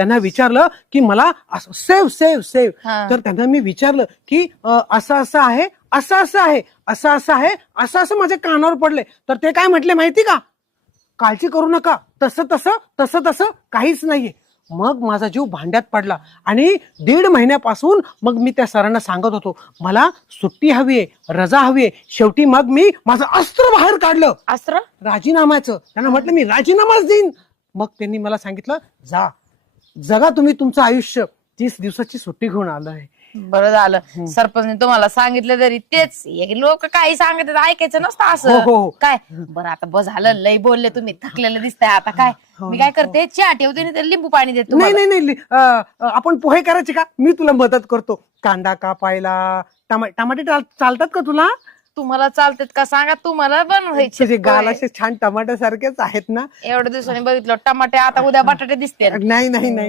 त्यांना विचारलं की मला सेव्ह सेव्ह सेव्ह. हा. तर त्यांना मी विचारलं की असं असं आहे, असं असं आहे, असं असं आहे, असं असं माझ्या कानावर पडले. तर ते काय म्हटले माहिती का, काळजी करू नका, तसं तसं तसं तसं काहीच नाहीये. मग माझा जीव भांड्यात पडला आणि 1.5 महिन्यापासून मग मी त्या सरांना सांगत होतो मला सुट्टी हवीये, रजा हवीये. शेवटी मग मी माझं अस्त्र बाहेर काढलं, अस्त्र? राजीनाम्याचं. त्यांना म्हटलं मी राजीनामाच देईन. मग त्यांनी मला सांगितलं जा, जगा तुम्ही तुमचं आयुष्य. 30 दिवसाची सुट्टी घेऊन आलोय. बरं झालं सरपंचने तुम्हाला सांगितलं तरी तेच लोक काही सांगत ऐकायचं नसतं हो, असं हो. काय. बरं आता बस झालं, लय बोलले तुम्ही, थकलेलं दिसतंय आता. काय मी काय करते, चहा ठेवते नाही तर लिंबू पाणी देते नाही तुम्हाला. नाही नाही आपण पोहे करायचे का, मी तुला मदत करतो. कांदा कापायला, टमाटे चालतात का तुला? तुम्हाला चालतात का सांगा, तुम्हाला बनवायचे तुझे गाल पोहे. असे छान टमाट्या सारखेच आहेत ना. एवढ्या दिवसांनी बघितलं टमाटे, आता उद्या बटाटे दिसते. नाही नाही नाही